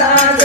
sa